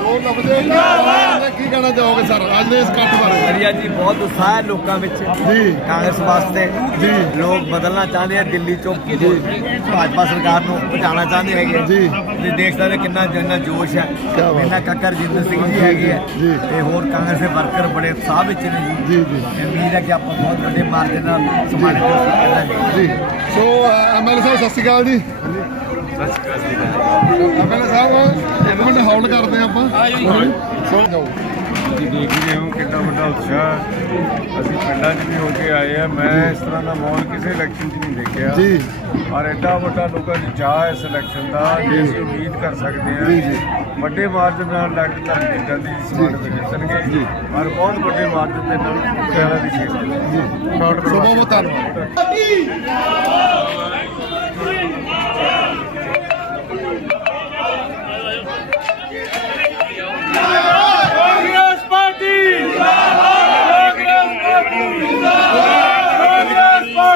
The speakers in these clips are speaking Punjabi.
ਦੋ ਲਫ਼ਜ਼ੇ ਜਿੰਦਾਬਾਦ। ਕੀ ਕਹਿਣਾ ਚਾਹੋਗੇ ਸਰ? ਅੱਜ ਦੇ ਇਸ ਇਕੱਠ ਬਾਰੇ। ਵਧੀਆ ਜੀ ਬਹੁਤ ਉਤਸ਼ਾਹ ਹੈ ਲੋਕਾਂ ਵਿੱਚ। ਜੀ। ਕਾਂਗਰਸ ਵਾਸਤੇ ਜੀ। ਲੋਕ ਬਦਲਣਾ ਚਾਹੁੰਦੇ ਆ ਦਿੱਲੀ ਚੋਂ ਭਾਜਪਾ ਸਰਕਾਰ ਨੂੰ ਪਹੁੰਚਾਉਣਾ ਚਾਹੁੰਦੇ ਹੈਗੇ ਜੀ। ਤੁਸੀਂ ਦੇਖ ਸਕਦੇ ਕਿੰਨਾ ਜਿੰਨਾ ਜੋਸ਼ ਹੈ। ਕਿਆ ਬਾਤ। ਇੰਨਾ ਕੱਕਰ ਜਿੰਦਰ ਸਿੰਘ ਜੀ ਹੈਗੇ ਹੈ ਜੀ। ਤੇ ਹੋਰ ਕਾਂਗਰਸ ਦੇ ਵਰਕਰ ਬੜੇ ਉਤਸ਼ਾਹ ਵਿੱਚ ਨੇ ਜੀ। ਜੀ ਜੀ। ਤੇ ਉਮੀਦ ਹੈ ਕਿ ਆਪਾਂ ਬਹੁਤ ਵੱਡੇ ਮਾਰਜਨ ਨਾਲ ਸਮਾਨ ਕਰਾਂਗੇ ਜੀ। ਸੋ ਐਮਐਲਏ ਸਾਹਿਬ ਸਤਿ ਸ਼੍ਰੀ ਅਕਾਲ ਜੀ। ਐਮਐਲਏ ਸਾਹਿਬ ਇੱਕ ਮਿੰਟ ਹੌਲ ਕਰਦੇ ਆਪਾਂ ਸੋ ਜਾਓ ਤੁਸੀਂ ਦੇਖ ਰਹੇ ਹੋ ਕਿੰਨਾ ਵੱਡਾ ਉਤਸ਼ਾਹ। ਅਸੀਂ ਪਿੰਡਾਂ 'ਚ ਵੀ ਹੋ ਕੇ ਆਏ ਆ ਮੈਂ ਇਸ ਤਰ੍ਹਾਂ ਦਾ ਮਾਹੌਲ ਕਿਸੇ ਇਲੈਕਸ਼ਨ 'ਚ ਨਹੀਂ ਦੇਖਿਆ ਜੀ ਔਰ ਐਡਾ ਵੱਡਾ ਲੋਕਾਂ ਦੀ ਚਾਹ ਹੈ ਇਸ ਇਲੈਕਸ਼ਨ ਦਾ ਕਿ ਅਸੀਂ ਉਮੀਦ ਕਰ ਸਕਦੇ ਜੀ, ਹਾਂ ਜੀ। ਵੱਡੇ ਮਾਰਜਨ ਨਾਲ ਡਾਕਟਰ ਧਰਮਵੀਰ ਗਾਂਧੀ ਜੀ। ਸਮਾਨ ਤੇ ਜਿੱਤਣਗੇ ਔਰ ਬਹੁਤ ਵੱਡੇ ਮਾਰਜਨ ਦੇ ਨਾਲ ਪਟਿਆਲਾ ਦੀ ਸੀਟ ਜੀ। ਬਹੁਤ ਬਹੁਤ ਧੰਨਵਾਦ ਕਾਂਗਰਸ ਪਾਰਟੀ ਜਿੰਦਾਬਾਦ ਕਾਂਗਰਸ ਪਾਰਟੀ ਜਿੰਦਾਬਾਦ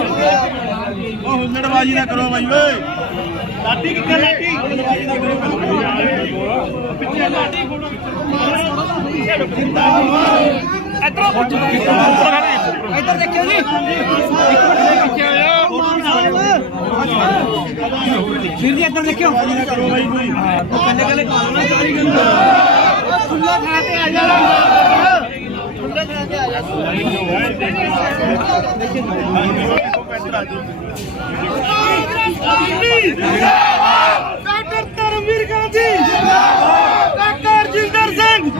ਉਹ ਹੁੱਲੜਬਾਜੀ ਨਾ ਕਰੋ ਬਾਈ ਓਏ। ਲਾਟੀ ਕਿੱਥੇ ਲਾਟੀ ਹੁੱਲੜਬਾਜੀ ਨਾ ਕਰੋ ਪਿੱਛੇ ਇੱਧਰੋਂ ਫੋਟੋ ਇੱਧਰ ਦੇਖਿਓ ਜੀ ਇੱਕ ਮਿੰਟ ਪਿੱਛੇ ਆਇਆ ਫੋਟੋ ਵੀਰ ਜੀ ਇੱਧਰ ਦੇਖਿਓ ਨਾ ਕਰੋ ਬਾਈ ਕੋਈ ਉਹ ਕੱਲੇ ਕੱਲੇ ਕਾਲਣਾ ਚਾਹੀ ਗੰਦਾ ਖੁੱਲਾ ਥਾਂ ਤੇ ਆ ਜਾ ਖੁੱਲੇ ਥਾਂ ਤੇ ਆ ਜਾ ਡਾਕਟਰ ਧਰਮਵੀਰ ਗਾਂਧੀ ਜਿੰਦਾਬਾਦ ਡਾਕਟਰ ਜਿੰਦਰ ਸਿੰਘ